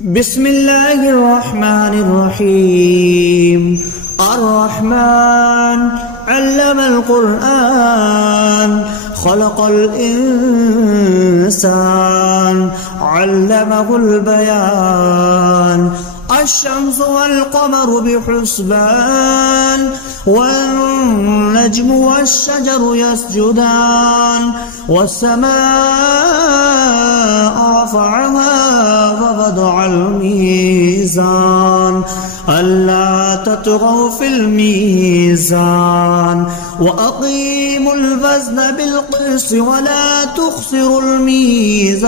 بسم الله الرحمن الرحيم. الرحمن علم القرآن خلق الإنسان علمه البيان. الشمس والقمر بحسبان والنجم والشجر يسجدان والسماء رفعها ووضع الميزان ألا تطغوا في الميزان وأقيموا الوزن بالقسط ولا تخسروا الميزان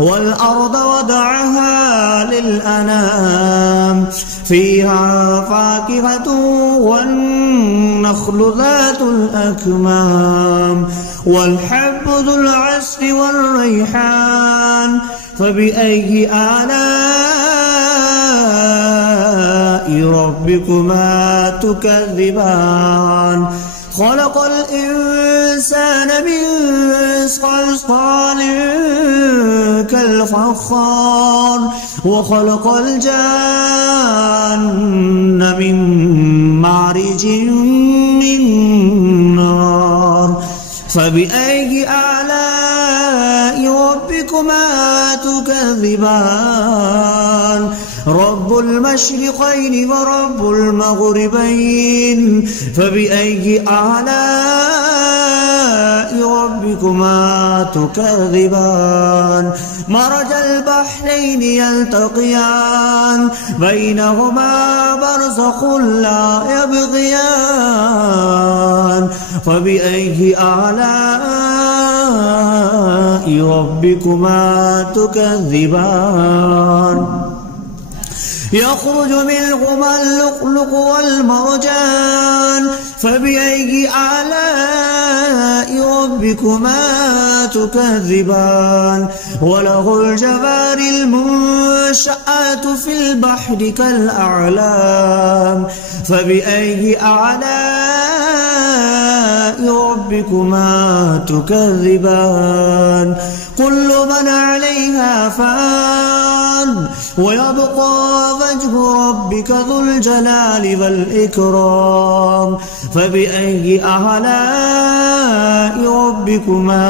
والأرض وضعها للأنام فيها فاكهة والنخل ذات الأكمام والحب ذو العصف والريحان. فبأي آلاء ربكما تكذبان؟ خلق الإنسان من صلصال كالفخار وخلق الجان من مارج من نار. فبأي آلاء ربكما تكذبان؟ رب المشرقين ورب المغربين. فبأي آلاء ربكما تكذبان؟ مرج البحرين يلتقيان بينهما برزخ لا يبغيان. فبأي آلاء ربكما تكذبان؟ يخرج منهما اللؤلؤ والمرجان. فبأي آلاء ربكما تكذبان؟ وله الجوار المنشآت في البحر كالأعلام. فبأي آلاء ربكما تكذبان؟ كل من عليها فان ويبقى وجه ربك ذو الجلال والإكرام. فبأي آلاء ربكما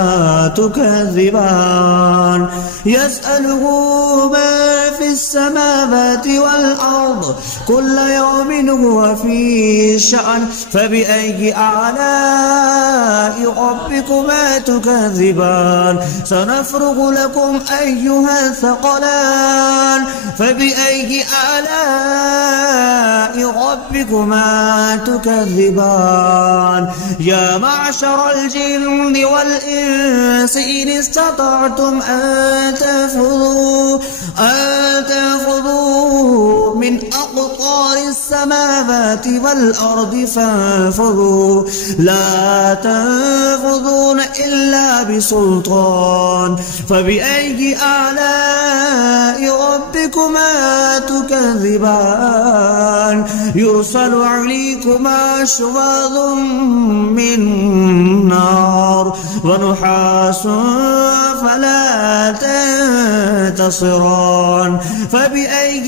تكذبان؟ يسأله من في السماوات والأرض كل يوم هو في شأن. فبأي آلاء ربكما تكذبان؟ سنفرغ لكم أيها الثقلان. فبأي آلاء ربكما تكذبان؟ يا معشر الجن والإنس إن استطعتم أن تنفذوا من أقطار السماوات والأرض فانفذوا لا تنفذون إلا بسلطان. فبأي آلاء ربكما تكذبان؟ يرسل عليكما شواظ من نار ونحاس فلا تنتصران. فبأي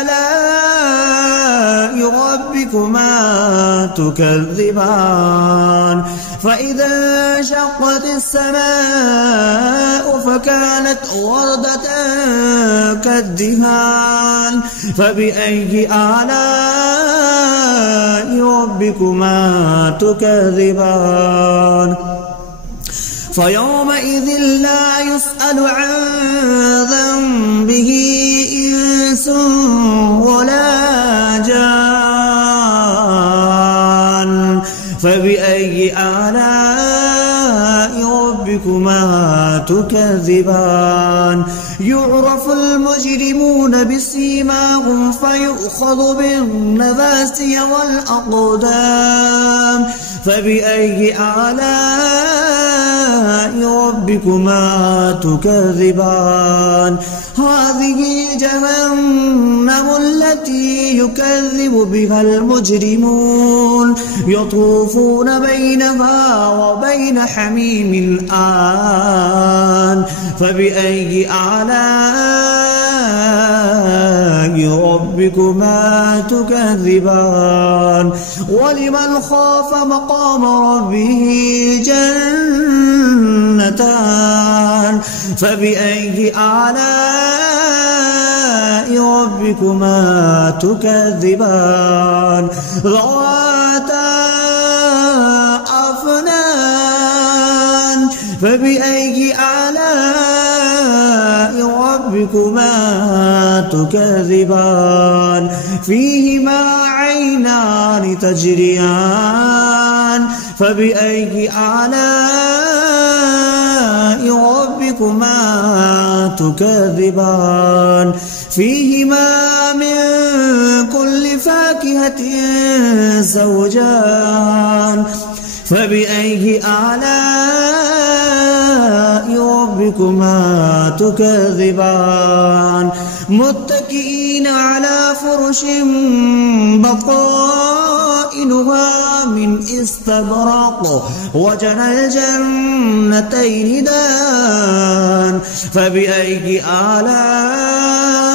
آلاء ربكما تكذبان؟ فإذا انشقت السماء فكانت وردة كالدهان. فبأي آلاء ربكما تكذبان؟ فيومئذ لا يسأل عن ذنبه إنس ولا جان. فبأي آلاء ربكما تكذبان؟ يعرف المجرمون بسيماهم فيؤخذ بالنواسي والأقدام. فبأي آلاء ربكما تكذبان؟ هذه جهنم التي يكذب بها المجرمون يطوفون بينها وبين حميم آن. فبأي آلاء ربكما تكذبان ولمن خاف مقام ربه جنتان فبأي آلاء ربكما تكذبان ذواتا أفنان فبأي آلاء ربكما تكذبان فيهما عينان تجريان فبأي آلاء ربكما تكذبان فيهما من كل فاكهة زوجان فبأي آلاء ربكما تكذبان متكئين على فرش بطائنها من استبرق وجنى الجنتين دان فبأي آلاء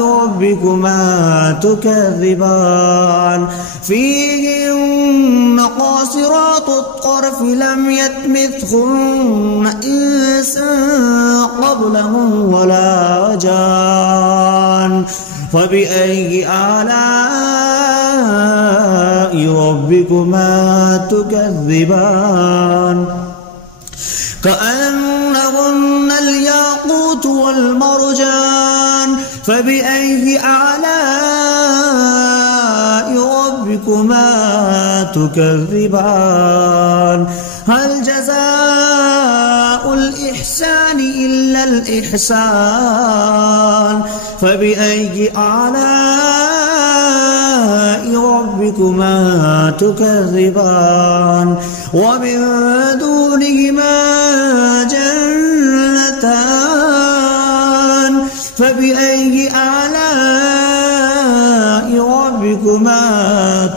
ربكما تكذبان فيهن قاصرات الطرف لم يطمثهن إنس قبلهم ولا جان فبأي آلاء ربكما تكذبان كأنهن الياقوت والمرجان فبأي آلاء ربكما تكذبان هل جزاء الإحسان إلا الإحسان فبأي آلاء ربكما تكذبان ومن دونهما جنتان فبأي آلاء ربكما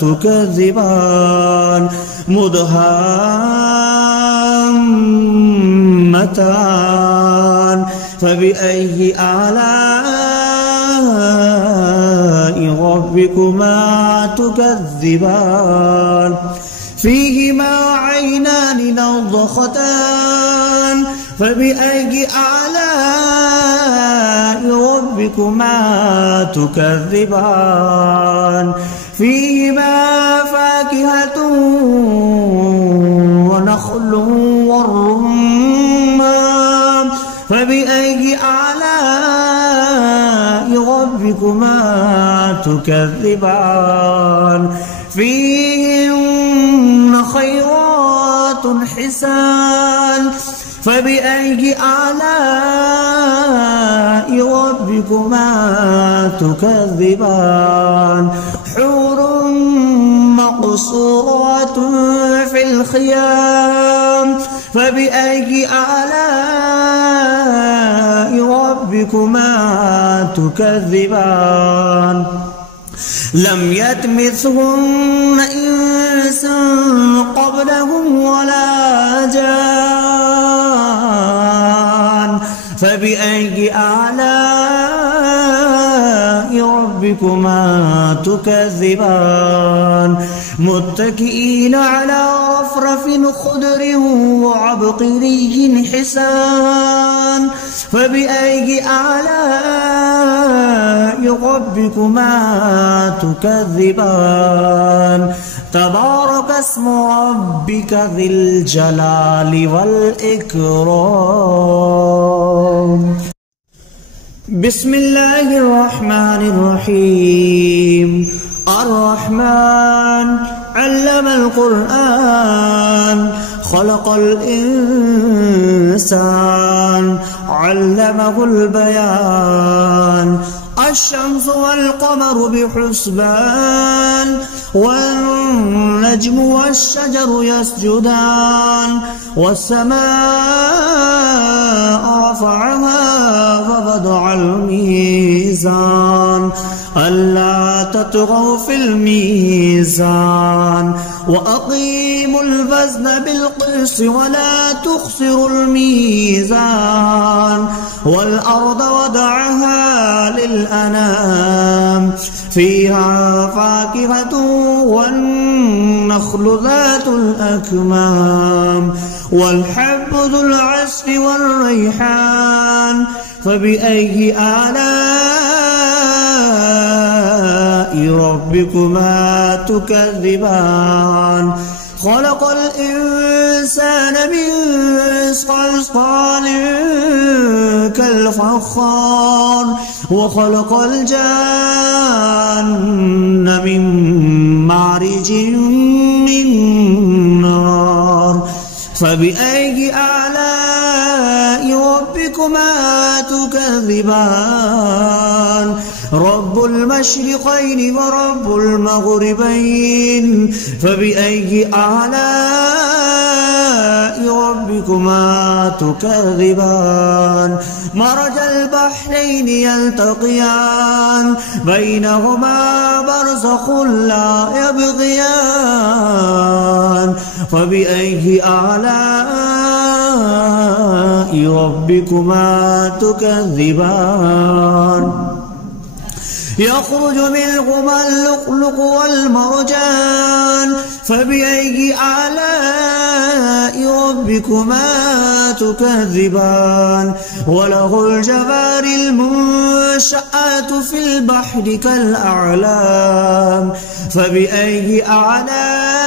تكذبان مدهامتان فبأي آلاء ربكما تكذبان فيهما عينان نضختان فبأي آلاء ربكما تكذبان فيهما فاكهة ونخل والرمان فبأي آلاء ربكما تكذبان فيهن خيرات حسان فبأي آلاء ربكما تكذبان حور مقصورات في الخيام فبأي آلاء ربكما تكذبان لم يطمثهن إنس قبلهم ولا جان فبأي آلاء ربكما تكذبان متكئين على رفرف خضر وعبقري حسان فبأي آلاء ربكما تكذبان تبارك اسم ربك ذي الجلال والإكرام بسم الله الرحمن الرحيم الرحمن علم القرآن خلق الإنسان علمه البيان الشمس والقمر بحسبان والنجم والشجر يسجدان والسماء رفعها ووضع الميزان ألا تطغوا في الميزان وأقيموا الوزن بالقسط ولا تخسروا الميزان والأرض وضعها للأنام فيها فاكهة والنخل ذات الأكمام والحب ذو العصف والريحان فبأي آلاء ربكما تكذبان خلق الإنسان من صلصال كالفخار وخلق الجان من مارج من نار فبأي آلاء ربكما تكذبان رب المشرقين ورب المغربين فبأي آلاء ربكما تكذبان مرج البحرين يلتقيان بينهما برزخ لا يبغيان فبأي آلاء ربكما تكذبان يخرج منهما اللؤلؤ والمرجان فبأي آلاء ربكما تكذبان وله الجوار المنشآت في البحر كالأعلام فبأي آلاء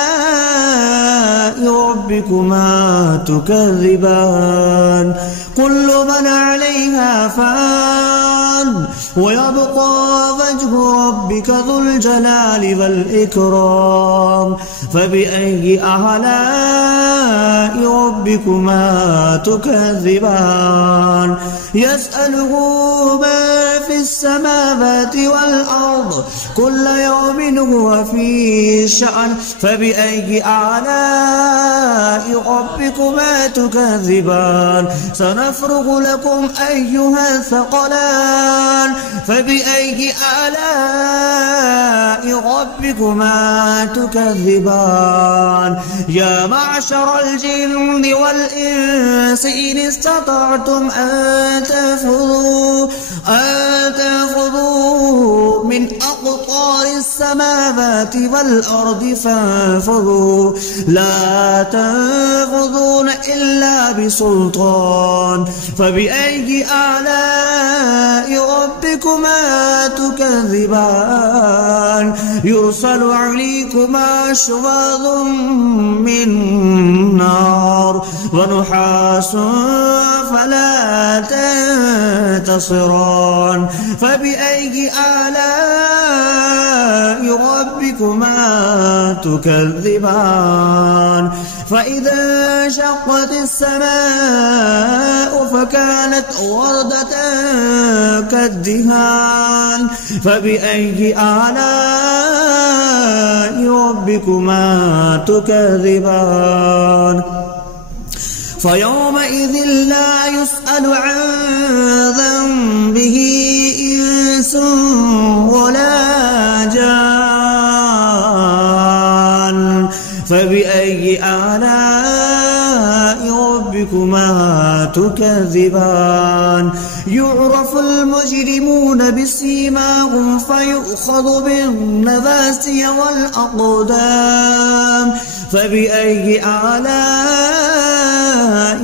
ربكما تكذبان كل من عليها فان ويبقى وجه ربك ذو الجلال والإكرام فبأي آلاء ربكما تكذبان يسأله ما في السماوات والأرض كل يوم هو في شأن فبأي آلاء ربكما تكذبان سنفرغ لكم أيها الثقلان فبأي آلاء ربكما تكذبان يا معشر الجن والإنس إن استطعتم أن تنفذوا من أقطار السماوات والأرض فانفذوا لا تنفذون إلا بسلطان فبأي آلاء ربكما تكذبان يرسل عليكما شواظ من نار ونحاس فلا تنتصران فبأي آلاء ربكما تكذبان فإذا انشقت السماء فكانت وردة كالدهان فبأي آلاء ربكما تكذبان فيومئذ لا يسأل عن ذنبه إنس ولا جان فبأي آلاء ربكما تكذبان يعرف المجرمون بسيماهم فيؤخذ بالنواسي والأقدام فبأي آلاء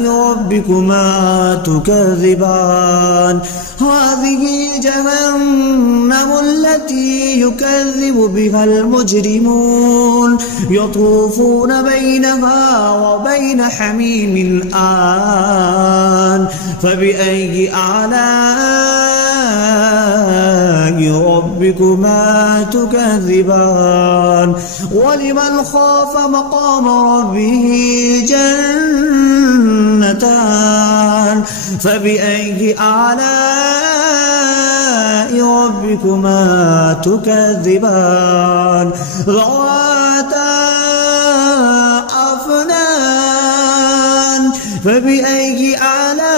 ربكما تكذبان هذه جهنم التي يكذب بها المجرمون يطوفون بينها وبين حميم آن فبأي آلاء ربكما تكذبان ولمن خاف مقام ربه جنتان فبأي آلاء ربكما تكذبان ذواتا أفنان فبأي آلاء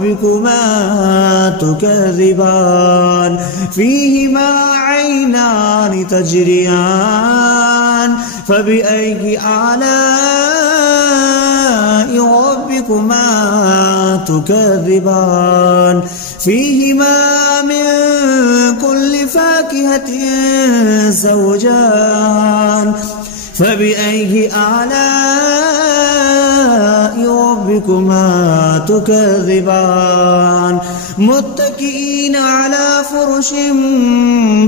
ربكما تكذبان فيهما عينان تجريان فبأي آلاء ربكما تكذبان فيهما من كل فاكهة زوجان فبأي آلاء ربكما تكذبان متكئين على فرش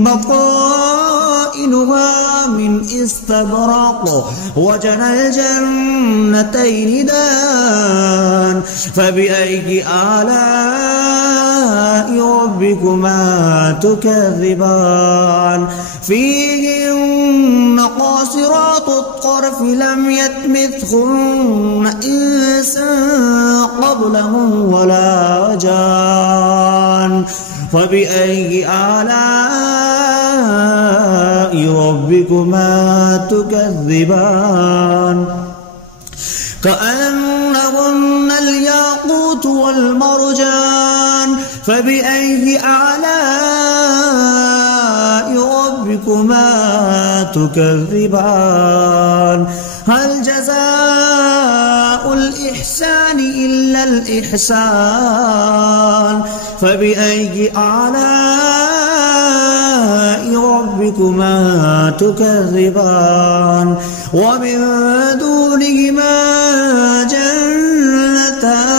بطائنها من استبرق وجنى الجنتين دان فبأي آلاء ربكما تكذبان فيهن قاصرات الطرف لم يطمثهن إنس قبلهم ولا جان فبأي آلاء ربكما تكذبان كأنهن الياقوت والمرجان فبأي آلاء ربكما تكذبان هل جزاء الإحسان إلا الإحسان فبأي آلاء ربكما تكذبان ومن دونهما جنتان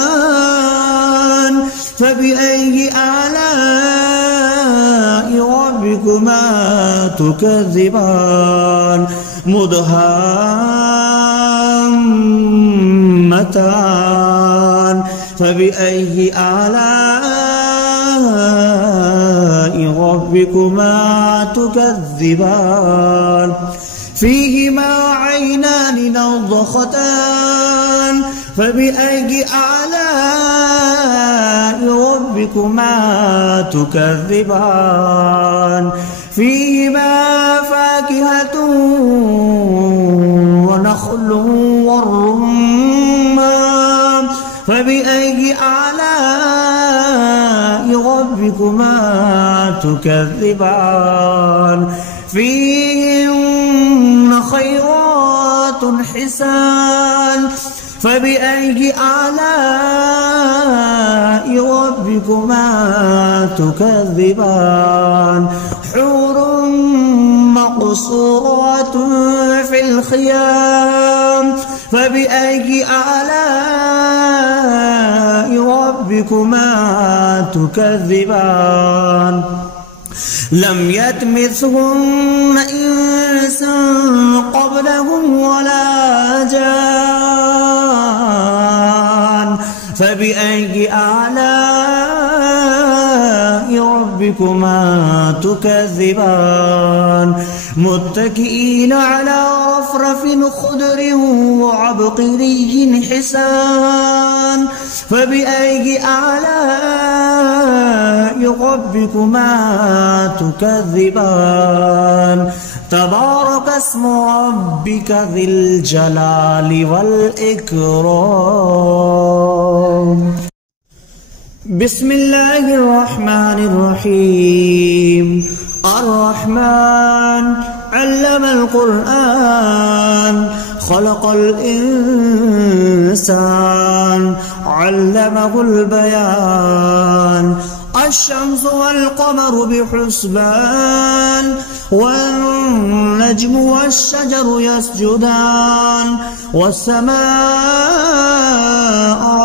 فبأي آلاء ربكما تكذبان مدهامتان فبأي آلاء ربكما تكذبان فيهما عينان نضختان فبأي آلاء ربكما تكذبان فيهما فاكهة ونخل والرمان فبأي آلاء ربكما تكذبان فيهن خيرات حسان فبأي آلاء ربكما تكذبان حور مقصورات في الخيام فبأي آلاء ربكما تكذبان لم يطمثهن إنس قبلهم ولا جان فبأي آلاء ربكما تكذبان متكئين على رفرف خضر وعبقري حسان فبأي آلاء ربكما تكذبان تبارك اسم ربك ذي الجلال والإكرام بسم الله الرحمن الرحيم الرحمن علم القرآن خلق الإنسان علمه البيان الشمس والقمر بحسبان والنجم والشجر يسجدان والسماء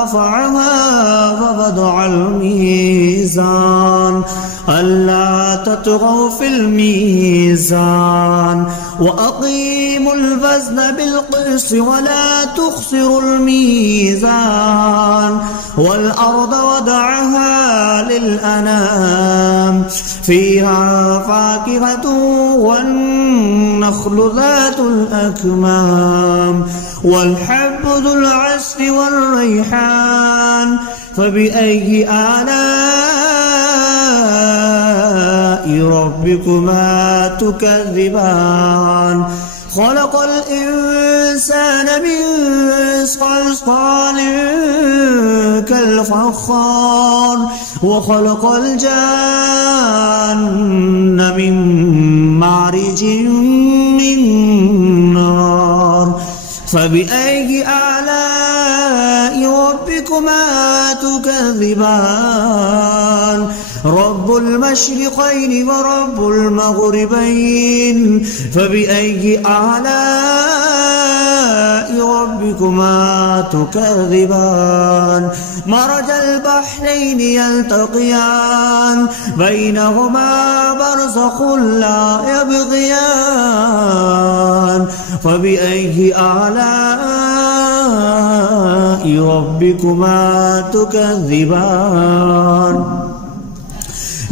رفعها ووضع الميزان ألا تطغوا في الميزان وأقيموا الوزن بالقسط ولا تخسروا الميزان والأرض وضعها للأنام فيها فاكهة والنخل ذات الأكمام والحب ذو العصف والريحان فبأي آلاء ربكما تكذبان خلق الإنسان من صلصال كالفخار وخلق الجان من مارج من نار فبأي آلاء ربكما تكذبان رب المشرقين ورب المغربين فبأي آلاء ربكما تكذبان مرج البحرين يلتقيان بينهما برزخ لا يبغيان فبأي آلاء ربكما تكذبان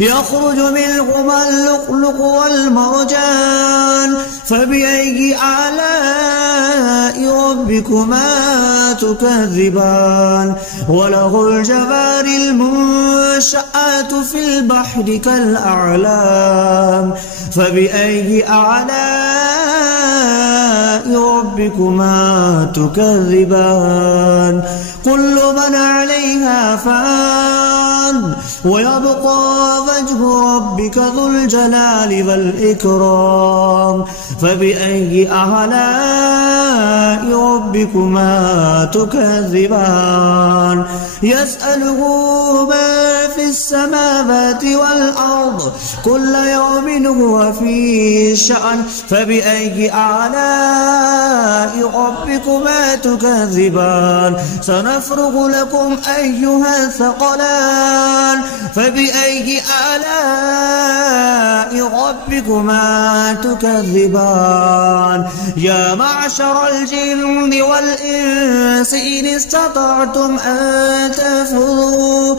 يخرج منهما اللؤلؤ والمرجان فبأي آلاء ربكما تكذبان وله الجوار المنشآت في البحر كالأعلام فبأي آلاء ربكما تكذبان كل من عليها فان ويبقى وجه ربك ذو الجلال والإكرام فبأي آلاء ربكما تكذبان يسأله ما في السماوات والأرض كل يوم هو في شأن فبأي آلاء ربكما تكذبان سنفرغ لكم أيها الثقلان فبأي آلاء ربكما تكذبان يا معشر الجن والإنس إن استطعتم أن تنفذوا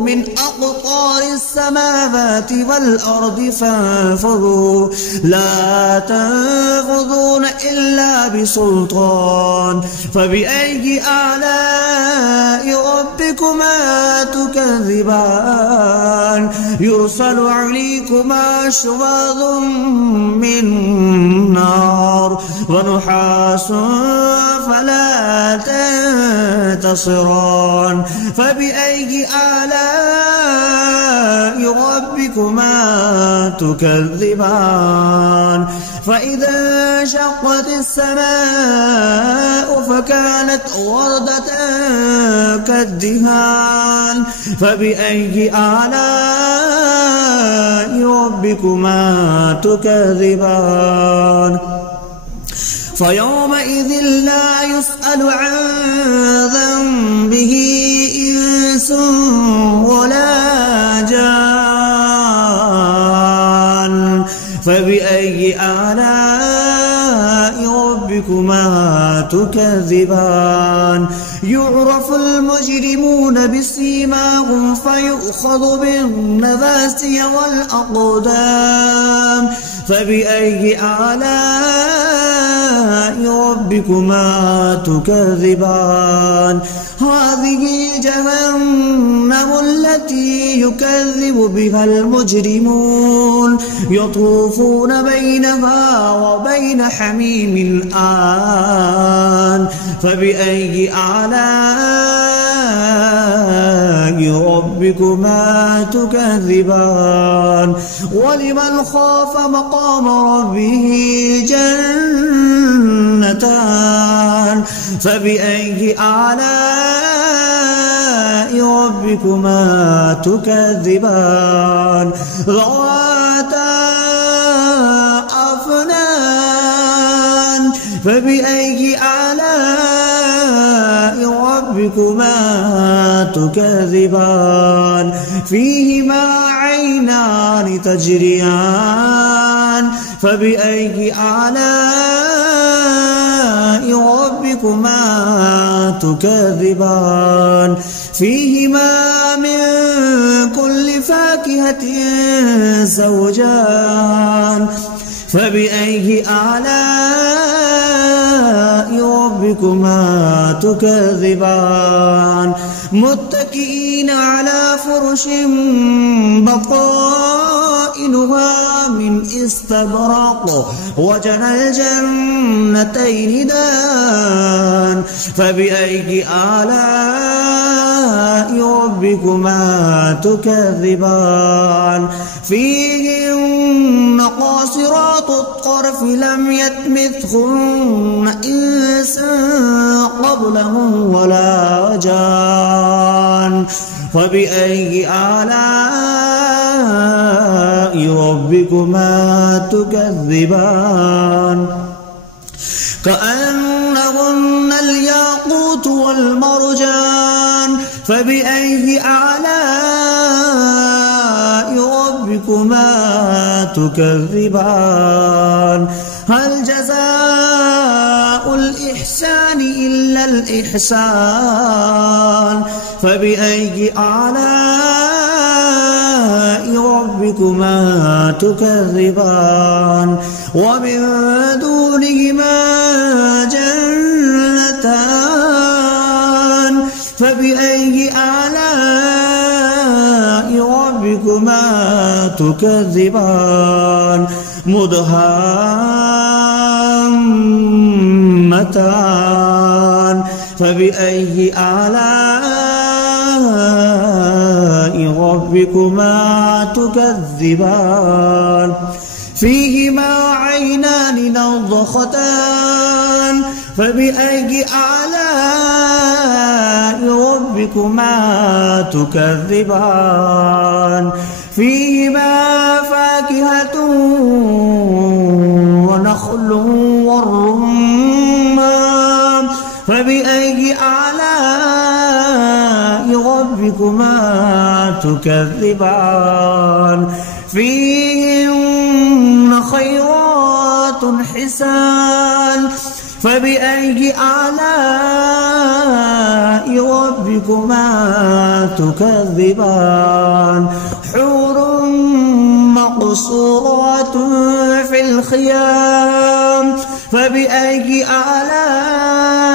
من أقطار السماوات والأرض فانفذوا لا تنفذون إلا بسلطان فبأي آلاء ربكما تكذبان يرسل عليكما شواظ من نار ونحاس فلا تنتصران فبأي آلاء ربكما تكذبان فإذا انشقت السماء فكانت وردة كالدهان فبأي آلاء ربكما تكذبان فيومئذ لا يسأل عن ذنبه إنس ولا جان فبأي آلاء ربكما تكذبان يعرف المجرمون بسيماهم فيؤخذ بالنواسي والأقدام فبأي آلاء ربكما تكذبان هذه جهنم التي يكذب بها المجرمون يطوفون بينها وبين حميم آن فبأي آلاء ربكما تكذبان ولمن خاف مقام ربه جنتان فبأي آلاء ربكما تكذبان ذواتا أفنان فبأي آلاء ربكما تكذبان فيهما عينان تجريان فبأي آلاء ربكما تكذبان فيهما من كل فاكهة زوجان فبأي آلاء ربكما تكذبان متكئين على فرش بطائنها من استبرق وجنى الجنتين دان فبأي آلاء ربكما تكذبان فيهن قاصرات الطرف لم يطمثهن إنس قبلهم ولا جان فبأي آلاء ربكما تكذبان كأنهن الياقوت والمرجان فبأي آلاء ربكما تكذبان هل جزاء الإحسان إلا الإحسان فبأي آلاء ربكما تكذبان ومن دونهما جنتان فبأي آلاء ربكما تكذبان مدهامتان فبأي آلاء ربكما تكذبان فيهما عينان نضختان فبأي آلاء ربكما تكذبان فيهما فاكهة ونخل والرمان فبأي آلاء ربكما تكذبان فيهن خيرات حسان فبأي آلاء ربكما تكذبان حور مقصورات في الخيام فبأي آلاء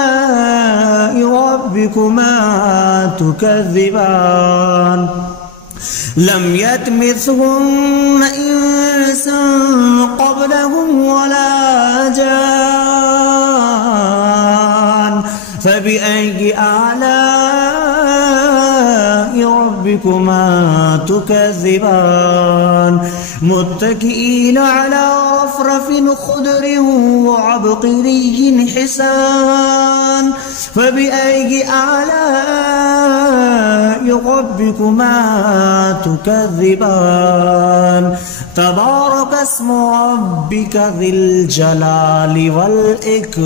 ربكما تكذبان لم يطمثهن إنس قبلهم ولا جان فبأي آلاء ربكما تكذبان متكئين على رفرف خضر وعبقري حسان فبأي آلاء ربكما تكذبان تبارك اسم ربك ذي الجلال والإكرام.